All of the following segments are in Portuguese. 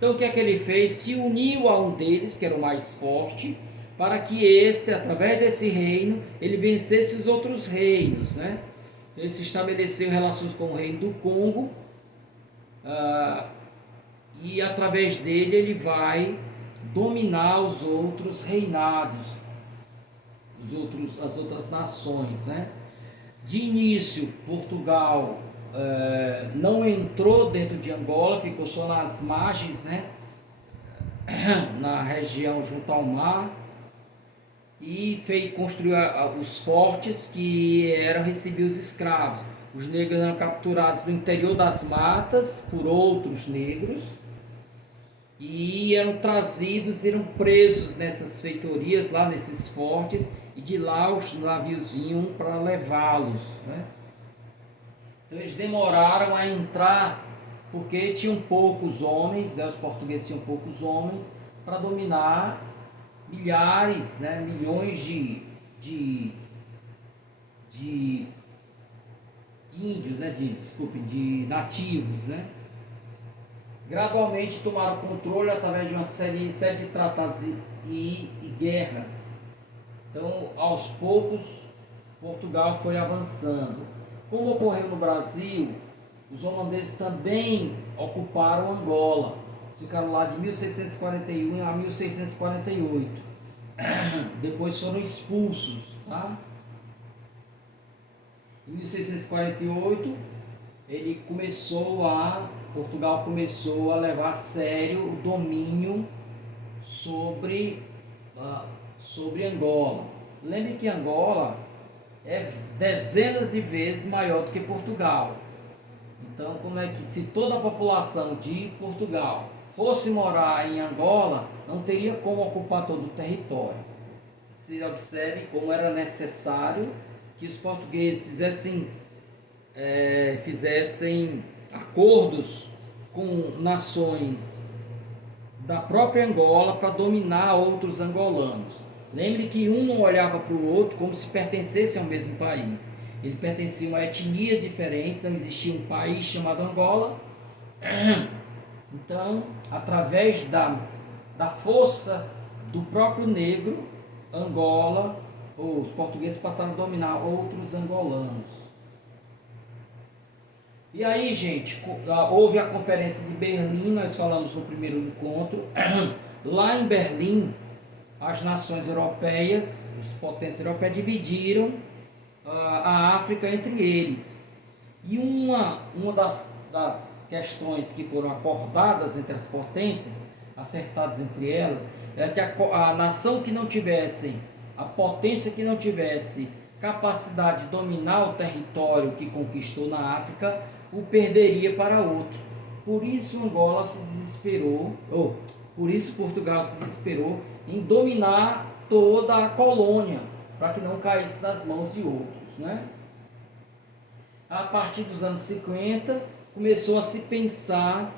Então o que é que ele fez? Se uniu a um deles, que era o mais forte, para que esse, através desse reino, ele vencesse os outros reinos, né? Então, ele se estabeleceu relações com o reino do Congo, e através dele ele vai dominar os outros reinados, as outras nações, né? De início, Portugal não entrou dentro de Angola, ficou só nas margens, né? Na região junto ao mar, e fez construir os fortes que eram receber os escravos. Os negros eram capturados no interior das matas por outros negros e eram trazidos, eram presos nessas feitorias, lá nesses fortes, e de lá os navios vinham para levá-los, né? Então eles demoraram a entrar porque tinham poucos homens, né? Os portugueses tinham poucos homens para dominar milhares, né? Milhões de índios, né? De nativos, né? Gradualmente tomaram controle através de uma série de tratados e guerras. Então, aos poucos, Portugal foi avançando. Como ocorreu no Brasil, os holandeses também ocuparam Angola. Ficaram lá de 1641 a 1648. Depois foram expulsos, tá? Em 1648, Portugal começou a levar a sério o domínio sobre Angola. Lembre que Angola é dezenas de vezes maior do que Portugal. Então, como é que, se toda a população de Portugal fosse morar em Angola, não teria como ocupar todo o território. Se observe como era necessário que os portugueses fizessem acordos com nações da própria Angola para dominar outros angolanos. Lembre que um não olhava para o outro como se pertencesse ao mesmo país. Eles pertenciam a etnias diferentes, não existia um país chamado Angola. Então, através da força do próprio negro, Angola, os portugueses passaram a dominar outros angolanos. E aí, gente, houve a Conferência de Berlim, nós falamos no primeiro encontro. Lá em Berlim, as nações europeias, as potências europeias, dividiram a África entre eles. E uma das questões que foram acordadas entre as potências, acertadas entre elas, era que a nação que não tivesse, a potência que não tivesse capacidade de dominar o território que conquistou na África, o perderia para outro. Por isso Angola se desesperou, por isso Portugal se desesperou em dominar toda a colônia, para que não caísse nas mãos de outros, né? A partir dos anos 50, começou a se pensar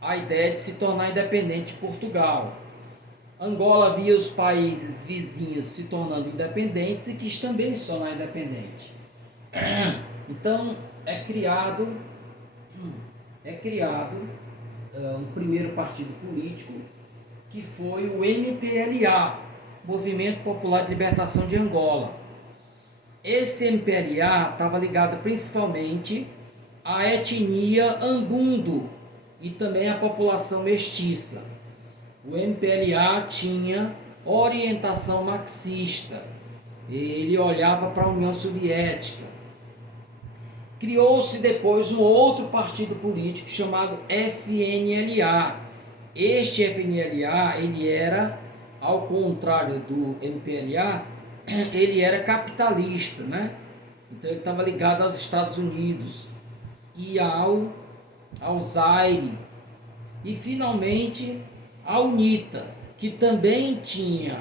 a ideia de se tornar independente de Portugal. Angola via os países vizinhos se tornando independentes e quis também se tornar independente. Então é criado um primeiro partido político, que foi o MPLA, Movimento Popular de Libertação de Angola. Esse MPLA estava ligado principalmente à etnia Angundo e também à população mestiça. O MPLA tinha orientação marxista, ele olhava para a União Soviética. Criou-se depois um outro partido político chamado FNLA. Este FNLA, ele era, ao contrário do MPLA, ele era capitalista, né? Então ele estava ligado aos Estados Unidos e ao Zaire. E finalmente a UNITA, que também tinha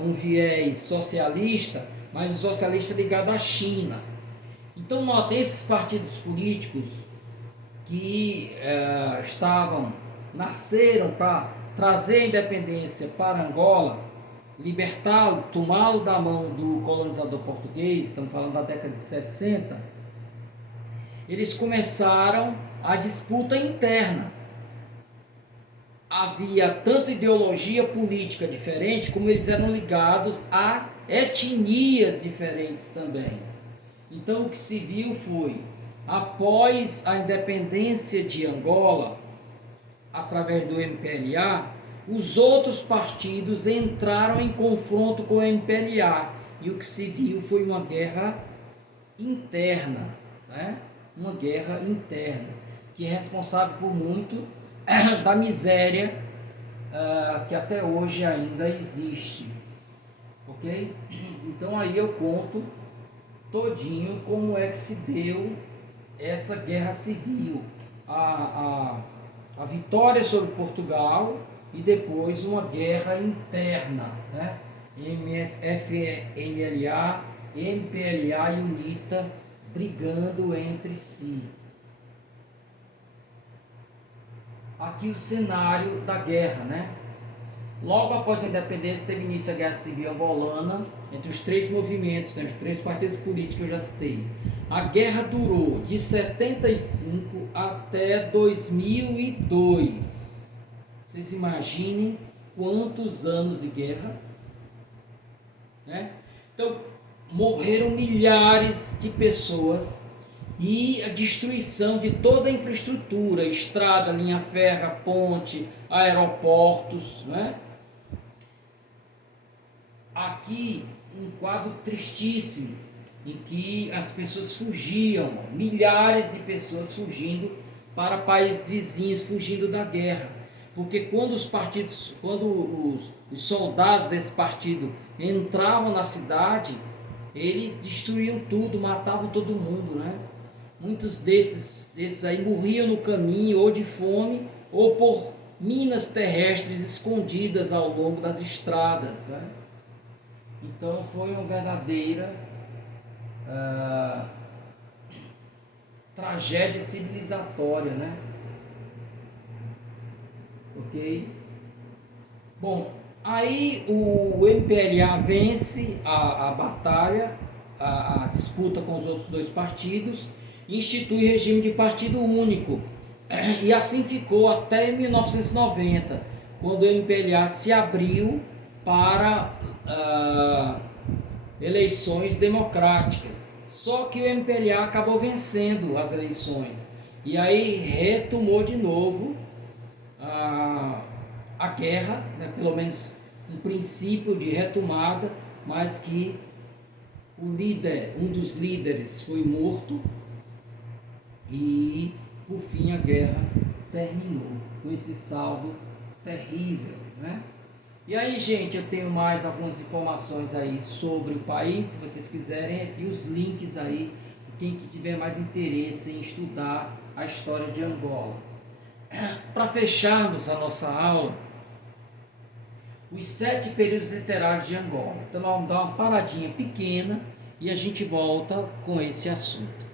um viés socialista, mas um socialista ligado à China. Então, nota, esses partidos políticos que nasceram para trazer a independência para Angola, libertá-lo, tomá-lo da mão do colonizador português, estamos falando da década de 60, eles começaram a disputa interna. havia tanta ideologia política diferente, como eles eram ligados a etnias diferentes também. Então o que se viu foi, após a independência de Angola, através do MPLA, os outros partidos entraram em confronto com o MPLA, e o que se viu foi uma guerra interna, né? Uma guerra interna, que é responsável por muito da miséria que até hoje ainda existe, ok? Então aí eu conto todinho como é que se deu essa guerra civil, a vitória sobre Portugal e depois uma guerra interna, né? FNLA, MPLA e UNITA brigando entre si. Aqui o cenário da guerra, né? Logo após a independência teve início a Guerra Civil Angolana, entre os três movimentos, né, os três partidos políticos que eu já citei. A guerra durou de 75 até 2002. Vocês imaginem quantos anos de guerra, né? Então, morreram milhares de pessoas e a destruição de toda a infraestrutura, estrada, linha férrea, ponte, aeroportos, né? Aqui um quadro tristíssimo, em que as pessoas fugiam, milhares de pessoas fugindo para países vizinhos, fugindo da guerra. Porque quando os soldados desse partido entravam na cidade, eles destruíam tudo, matavam todo mundo, né? Muitos desses aí morriam no caminho, ou de fome, ou por minas terrestres escondidas ao longo das estradas, né? Então foi uma verdadeira tragédia civilizatória, né? Ok? Bom, aí o MPLA vence a batalha, a disputa com os outros dois partidos, institui regime de partido único, e assim ficou até 1990, quando o MPLA se abriu para eleições democráticas. Só que o MPLA acabou vencendo as eleições, e aí retomou de novo a guerra, né, pelo menos um princípio de retomada, mas que um dos líderes foi morto e por fim a guerra terminou com esse saldo terrível, né? E aí, gente, eu tenho mais algumas informações aí sobre o país, se vocês quiserem, aqui os links aí, quem que tiver mais interesse em estudar a história de Angola. Para fecharmos a nossa aula, os 7 períodos literários de Angola. Então nós vamos dar uma paradinha pequena e a gente volta com esse assunto.